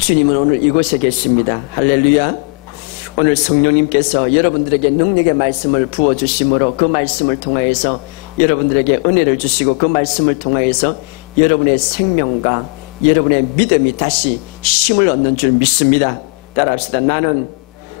주님은 오늘 이곳에 계십니다. 할렐루야. 오늘 성령님께서 여러분들에게 능력의 말씀을 부어주심으로 그 말씀을 통하여서 여러분들에게 은혜를 주시고 그 말씀을 통하여서 여러분의 생명과 여러분의 믿음이 다시 힘을 얻는 줄 믿습니다. 따라합시다. 나는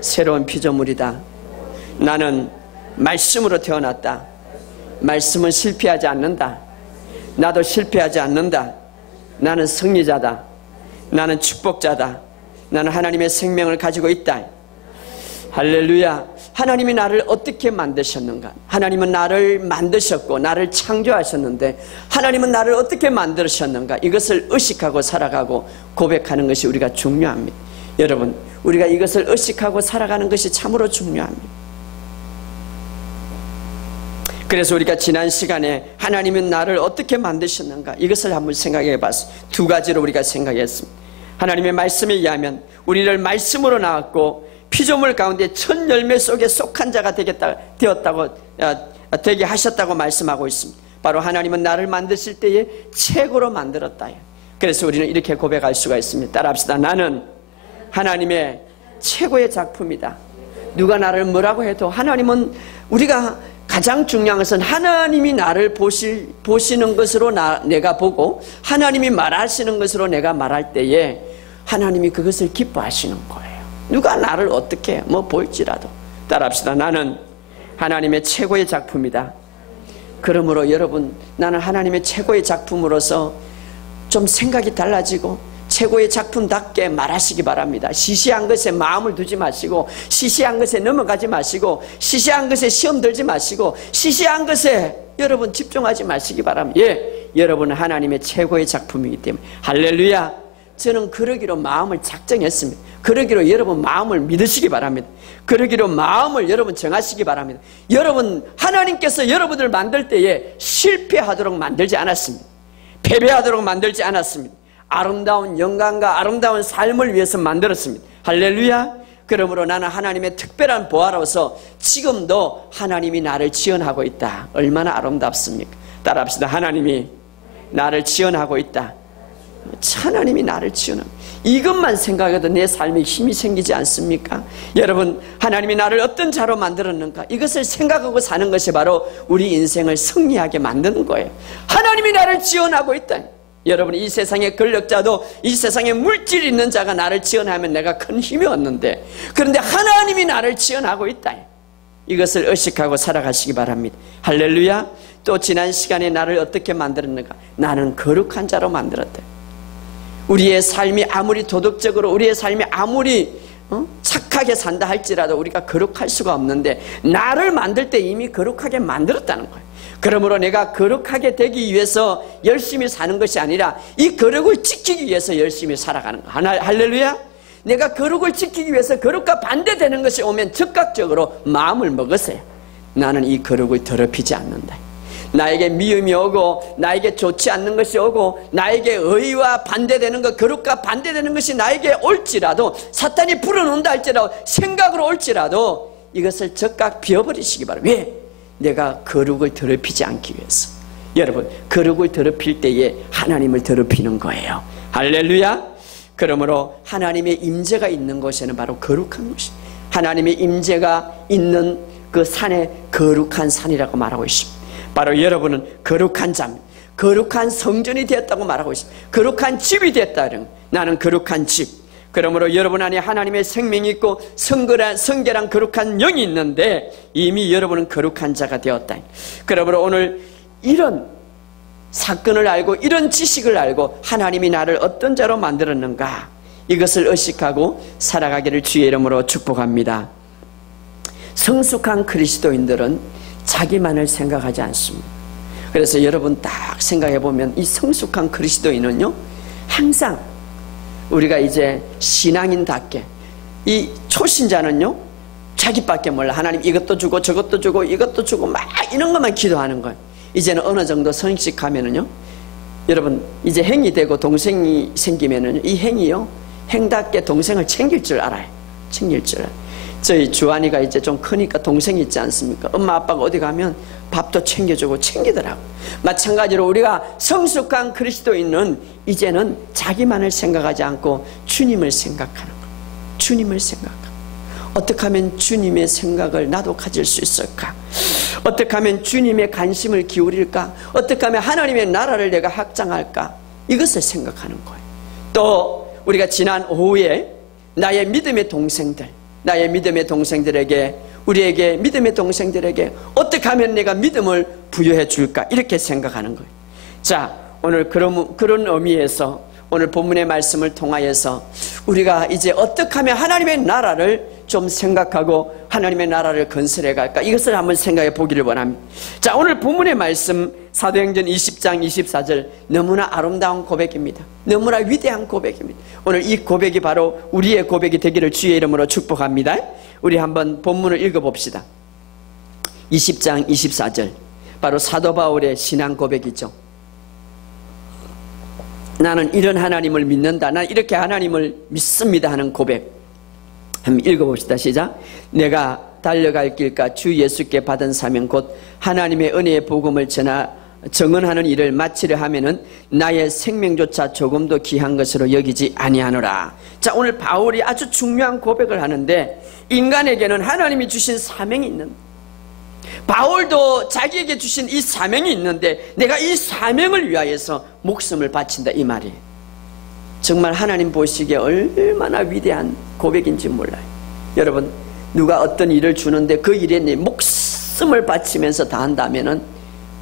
새로운 피조물이다. 나는 말씀으로 태어났다. 말씀은 실패하지 않는다. 나도 실패하지 않는다. 나는 승리자다. 나는 축복자다. 나는 하나님의 생명을 가지고 있다. 할렐루야. 하나님이 나를 어떻게 만드셨는가? 하나님은 나를 만드셨고 나를 창조하셨는데 하나님은 나를 어떻게 만드셨는가? 이것을 의식하고 살아가고 고백하는 것이 우리가 중요합니다. 여러분, 우리가 이것을 의식하고 살아가는 것이 참으로 중요합니다. 그래서 우리가 지난 시간에 하나님은 나를 어떻게 만드셨는가? 이것을 한번 생각해 봤습니다. 두 가지로 우리가 생각했습니다. 하나님의 말씀에 의하면 우리를 말씀으로 낳았고 피조물 가운데 첫 열매 속에 속한 자가 되게 하셨다고 말씀하고 있습니다. 바로 하나님은 나를 만드실 때에 최고로 만들었다. 그래서 우리는 이렇게 고백할 수가 있습니다. 따라합시다. 나는 하나님의 최고의 작품이다. 누가 나를 뭐라고 해도 하나님은, 우리가 가장 중요한 것은 하나님이 나를 보시는 것으로 내가 보고 하나님이 말하시는 것으로 내가 말할 때에 하나님이 그것을 기뻐하시는 거예요. 누가 나를 어떻게 볼지라도. 따라합시다. 나는 하나님의 최고의 작품이다. 그러므로 여러분, 나는 하나님의 최고의 작품으로서 좀 생각이 달라지고 최고의 작품답게 말하시기 바랍니다. 시시한 것에 마음을 두지 마시고, 시시한 것에 넘어가지 마시고, 시시한 것에 시험 들지 마시고, 시시한 것에 여러분 집중하지 마시기 바랍니다. 예, 여러분은 하나님의 최고의 작품이기 때문에. 할렐루야. 저는 그러기로 마음을 작정했습니다. 그러기로 여러분 마음을 믿으시기 바랍니다. 그러기로 마음을 여러분 정하시기 바랍니다. 여러분, 하나님께서 여러분을 만들 때에 실패하도록 만들지 않았습니다. 패배하도록 만들지 않았습니다. 아름다운 영광과 아름다운 삶을 위해서 만들었습니다. 할렐루야. 그러므로 나는 하나님의 특별한 보아로서 지금도 하나님이 나를 지원하고 있다. 얼마나 아름답습니까? 따라합시다. 하나님이 나를 지원하고 있다. 하나님이 나를 지원합니다. 이것만 생각해도 내 삶에 힘이 생기지 않습니까? 여러분, 하나님이 나를 어떤 자로 만들었는가? 이것을 생각하고 사는 것이 바로 우리 인생을 승리하게 만드는 거예요. 하나님이 나를 지원하고 있다. 여러분, 이 세상의 권력자도, 이 세상에 물질 있는 자가 나를 지원하면 내가 큰 힘이 얻는데, 그런데 하나님이 나를 지원하고 있다. 이것을 의식하고 살아가시기 바랍니다. 할렐루야. 또 지난 시간에 나를 어떻게 만들었는가? 나는 거룩한 자로 만들었다. 우리의 삶이 아무리 도덕적으로, 우리의 삶이 아무리 착하게 산다 할지라도 우리가 거룩할 수가 없는데, 나를 만들 때 이미 거룩하게 만들었다는 거예요. 그러므로 내가 거룩하게 되기 위해서 열심히 사는 것이 아니라 이 거룩을 지키기 위해서 열심히 살아가는 거예요. 할렐루야. 내가 거룩을 지키기 위해서 거룩과 반대되는 것이 오면 즉각적으로 마음을 먹으세요. 나는 이 거룩을 더럽히지 않는다. 나에게 미움이 오고 나에게 좋지 않는 것이 오고 나에게 의와 반대되는 것, 거룩과 반대되는 것이 나에게 올지라도, 사탄이 불어넣는다 할지라도, 생각으로 올지라도 이것을 즉각 비워버리시기 바랍니다. 왜? 내가 거룩을 더럽히지 않기 위해서. 여러분, 거룩을 더럽힐 때에 하나님을 더럽히는 거예요. 할렐루야. 그러므로 하나님의 임재가 있는 곳에는 바로 거룩한 곳이, 하나님의 임재가 있는 그 산에 거룩한 산이라고 말하고 있습니다. 바로 여러분은 거룩한 자입니다. 거룩한 성전이 되었다고 말하고 있습니다. 거룩한 집이 되었다는, 나는 거룩한 집. 그러므로 여러분 안에 하나님의 생명이 있고 성결한 거룩한 영이 있는데 이미 여러분은 거룩한 자가 되었다. 그러므로 오늘 이런 사건을 알고 이런 지식을 알고 하나님이 나를 어떤 자로 만들었는가, 이것을 의식하고 살아가기를 주의 이름으로 축복합니다. 성숙한 그리스도인들은 자기만을 생각하지 않습니다. 그래서 여러분 딱 생각해 보면 이 성숙한 그리스도인은요, 항상 우리가 이제 신앙인답게, 이 초신자는요 자기밖에 몰라. 하나님 이것도 주고 저것도 주고 이것도 주고 막 이런 것만 기도하는 거예요. 이제는 어느 정도 성직하면은요, 여러분 이제 행이 되고 동생이 생기면은 이 행이요, 행답게 동생을 챙길 줄 알아요. 챙길 줄 알아요. 저희 주한이가 이제 좀 크니까 동생이 있지 않습니까? 엄마 아빠가 어디 가면 밥도 챙겨주고 챙기더라고. 마찬가지로 우리가 성숙한 그리스도인은 이제는 자기만을 생각하지 않고 주님을 생각하는 거예요. 주님을 생각하고, 어떻게 하면 주님의 생각을 나도 가질 수 있을까? 어떻게 하면 주님의 관심을 기울일까? 어떻게 하면 하나님의 나라를 내가 확장할까? 이것을 생각하는 거예요. 또 우리가 지난 오후에 나의 믿음의 동생들에게, 우리에게 믿음의 동생들에게 어떻게 하면 내가 믿음을 부여해 줄까? 이렇게 생각하는 거예요. 자, 오늘 그런 의미에서 오늘 본문의 말씀을 통하여서 우리가 이제 어떻게 하면 하나님의 나라를 좀 생각하고 하나님의 나라를 건설해 갈까? 이것을 한번 생각해 보기를 원합니다. 자, 오늘 본문의 말씀 사도행전 20장 24절, 너무나 아름다운 고백입니다. 너무나 위대한 고백입니다. 오늘 이 고백이 바로 우리의 고백이 되기를 주의 이름으로 축복합니다. 우리 한번 본문을 읽어봅시다. 20장 24절, 바로 사도 바울의 신앙 고백이죠. 나는 이런 하나님을 믿는다, 난 이렇게 하나님을 믿습니다 하는 고백 한번 읽어봅시다. 시작. 내가 달려갈 길과 주 예수께 받은 사명 곧 하나님의 은혜의 복음을 정언하는 일을 마치려 하면은 나의 생명조차 조금도 귀한 것으로 여기지 아니하노라. 자, 오늘 바울이 아주 중요한 고백을 하는데, 인간에게는 하나님이 주신 사명이 있는, 바울도 자기에게 주신 이 사명이 있는데 내가 이 사명을 위하여서 목숨을 바친다, 이 말이에요. 정말 하나님 보시기에 얼마나 위대한 고백인지 몰라요. 여러분, 누가 어떤 일을 주는데 그 일에 내 목숨을 바치면서 다 한다면은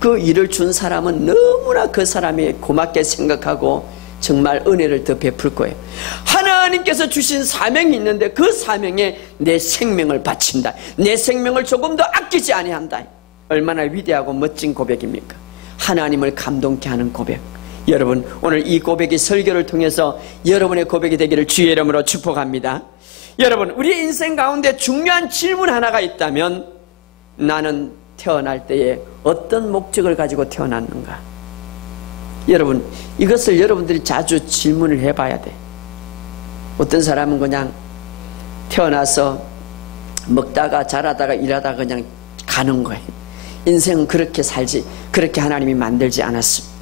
그 일을 준 사람은 너무나 그 사람이 고맙게 생각하고 정말 은혜를 더 베풀 거예요. 하나님께서 주신 사명이 있는데 그 사명에 내 생명을 바친다, 내 생명을 조금도 아끼지 아니한다. 얼마나 위대하고 멋진 고백입니까? 하나님을 감동케 하는 고백. 여러분, 오늘 이 고백이 설교를 통해서 여러분의 고백이 되기를 주의 이름으로 축복합니다. 여러분, 우리 인생 가운데 중요한 질문 하나가 있다면, 나는 태어날 때에 어떤 목적을 가지고 태어났는가? 여러분, 이것을 여러분들이 자주 질문을 해봐야 돼. 어떤 사람은 그냥 태어나서 먹다가 자라다가 일하다가 그냥 가는 거예요. 인생은 그렇게 살지, 그렇게 하나님이 만들지 않았습니다.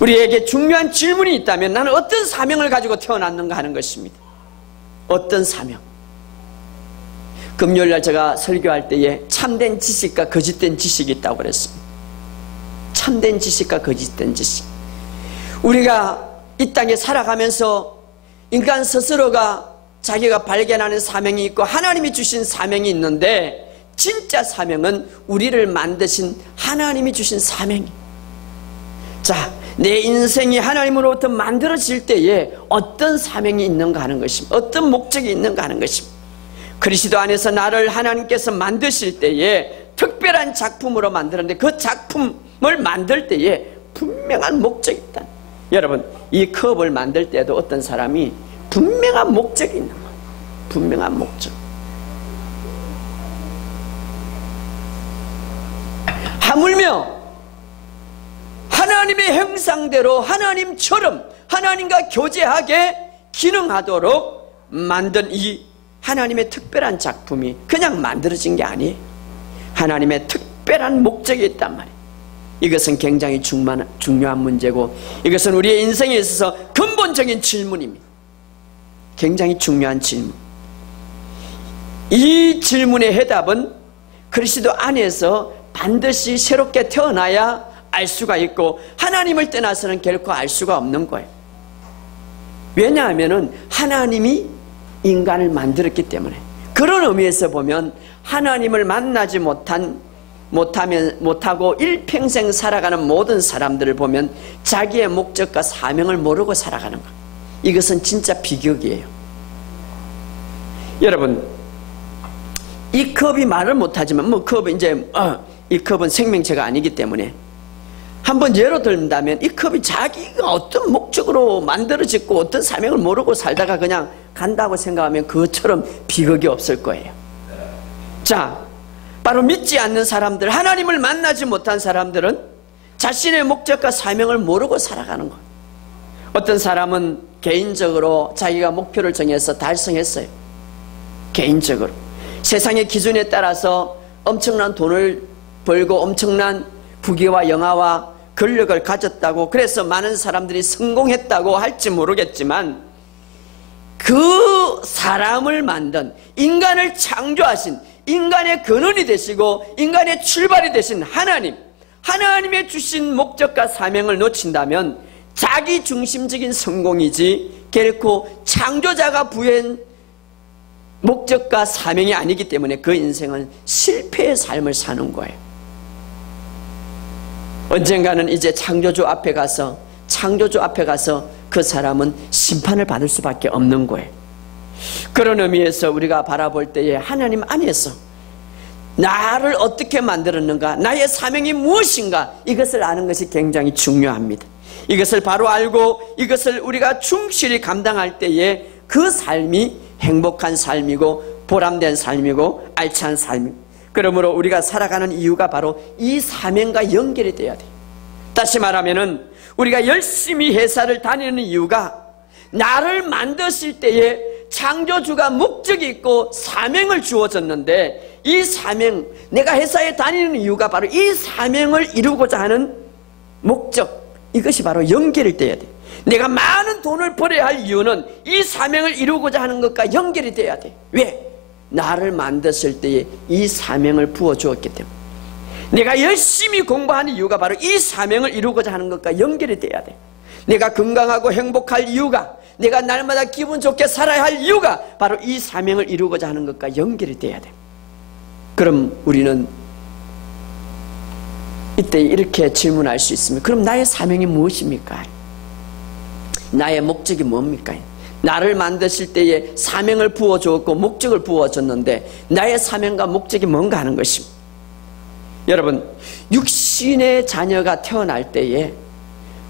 우리에게 중요한 질문이 있다면 나는 어떤 사명을 가지고 태어났는가 하는 것입니다. 어떤 사명? 금요일날 제가 설교할 때에 참된 지식과 거짓된 지식이 있다고 그랬습니다. 참된 지식과 거짓된 지식. 우리가 이 땅에 살아가면서 인간 스스로가 자기가 발견하는 사명이 있고 하나님이 주신 사명이 있는데, 진짜 사명은 우리를 만드신 하나님이 주신 사명이. 자, 내 인생이 하나님으로부터 만들어질 때에 어떤 사명이 있는가 하는 것입니다. 어떤 목적이 있는가 하는 것입니다. 그리스도 안에서 나를 하나님께서 만드실 때에 특별한 작품으로 만들었는데, 그 작품을 만들 때에 분명한 목적이 있다. 여러분, 이 컵을 만들 때도 어떤 사람이 분명한 목적이 있는 거예요. 분명한 목적. 하물며 하나님의 형상대로 하나님처럼 하나님과 교제하게 기능하도록 만든 이 하나님의 특별한 작품이 그냥 만들어진 게 아니에요. 하나님의 특별한 목적이 있단 말이에요. 이것은 굉장히 중요한 문제고, 이것은 우리의 인생에 있어서 근본적인 질문입니다. 굉장히 중요한 질문. 이 질문의 해답은 그리스도 안에서 반드시 새롭게 태어나야 알 수가 있고, 하나님을 떠나서는 결코 알 수가 없는 거예요. 왜냐하면 하나님이 인간을 만들었기 때문에. 그런 의미에서 보면 하나님을 만나지 못하고 일평생 살아가는 모든 사람들을 보면 자기의 목적과 사명을 모르고 살아가는 것. 이것은 진짜 비극이에요. 여러분, 이 컵이 말을 못하지만 이 컵은 생명체가 아니기 때문에 한번 예로 들다면, 이 컵이 자기가 어떤 목적으로 만들어졌고 어떤 사명을 모르고 살다가 그냥 간다고 생각하면 그것처럼 비극이 없을 거예요. 자, 바로 믿지 않는 사람들, 하나님을 만나지 못한 사람들은 자신의 목적과 사명을 모르고 살아가는 거예요. 어떤 사람은 개인적으로 자기가 목표를 정해서 달성했어요. 개인적으로. 세상의 기준에 따라서 엄청난 돈을 벌고 엄청난 부귀와 영화와 권력을 가졌다고, 그래서 많은 사람들이 성공했다고 할지 모르겠지만, 그 사람을 만든, 인간을 창조하신, 인간의 근원이 되시고 인간의 출발이 되신 하나님의 주신 목적과 사명을 놓친다면 자기 중심적인 성공이지 결코 창조자가 부여한 목적과 사명이 아니기 때문에 그 인생은 실패의 삶을 사는 거예요. 언젠가는 이제 창조주 앞에 가서 그 사람은 심판을 받을 수밖에 없는 거예요. 그런 의미에서 우리가 바라볼 때에 하나님 안에서 나를 어떻게 만들었는가, 나의 사명이 무엇인가, 이것을 아는 것이 굉장히 중요합니다. 이것을 바로 알고 이것을 우리가 충실히 감당할 때에 그 삶이 행복한 삶이고 보람된 삶이고 알찬 삶이고, 그러므로 우리가 살아가는 이유가 바로 이 사명과 연결이 돼야 돼요. 다시 말하면은 우리가 열심히 회사를 다니는 이유가 나를 만드실 때에 창조주가 목적이 있고 사명을 주어졌는데, 이 사명, 내가 회사에 다니는 이유가 바로 이 사명을 이루고자 하는 목적, 이것이 바로 연결이 돼야 돼. 내가 많은 돈을 벌어야 할 이유는 이 사명을 이루고자 하는 것과 연결이 돼야 돼. 왜? 나를 만드실 때에 이 사명을 부어주었기 때문에. 내가 열심히 공부하는 이유가 바로 이 사명을 이루고자 하는 것과 연결이 돼야 돼. 내가 건강하고 행복할 이유가, 내가 날마다 기분 좋게 살아야 할 이유가 바로 이 사명을 이루고자 하는 것과 연결이 돼야 돼. 그럼 우리는 이때 이렇게 질문할 수 있습니다. 그럼 나의 사명이 무엇입니까? 나의 목적이 뭡니까? 나를 만드실 때에 사명을 부어주었고 목적을 부어줬는데 나의 사명과 목적이 뭔가 하는 것입니다. 여러분, 육신의 자녀가 태어날 때에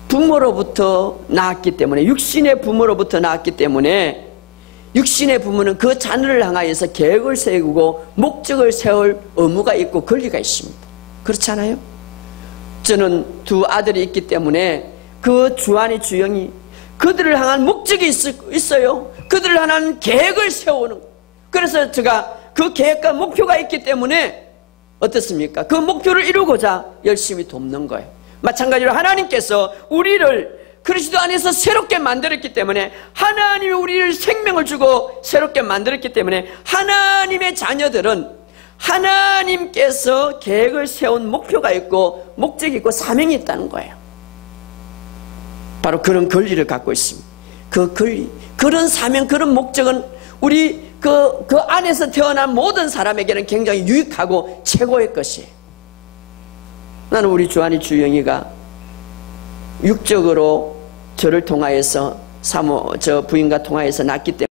부모로부터 낳았기 때문에, 육신의 부모로부터 낳았기 때문에 육신의 부모는 그 자녀를 향하여서 계획을 세우고 목적을 세울 의무가 있고 권리가 있습니다. 그렇지 않아요? 저는 두 아들이 있기 때문에 그 주한이 주영이 그들을 향한 목적이 있어요. 그들을 향한 계획을 세우는. 그래서 제가 그 계획과 목표가 있기 때문에 어떻습니까? 그 목표를 이루고자 열심히 돕는 거예요. 마찬가지로 하나님께서 우리를 그리스도 안에서 새롭게 만들었기 때문에, 하나님이 우리를 생명을 주고 새롭게 만들었기 때문에 하나님의 자녀들은 하나님께서 계획을 세운 목표가 있고 목적이 있고 사명이 있다는 거예요. 바로 그런 권리를 갖고 있습니다. 그 권리, 그런 사명, 그런 목적은 우리 그 안에서 태어난 모든 사람에게는 굉장히 유익하고 최고의 것이에요. 나는 우리 주한이 주영이가 육적으로 저를 통하여서 저 부인과 통하여서 낳기 때문에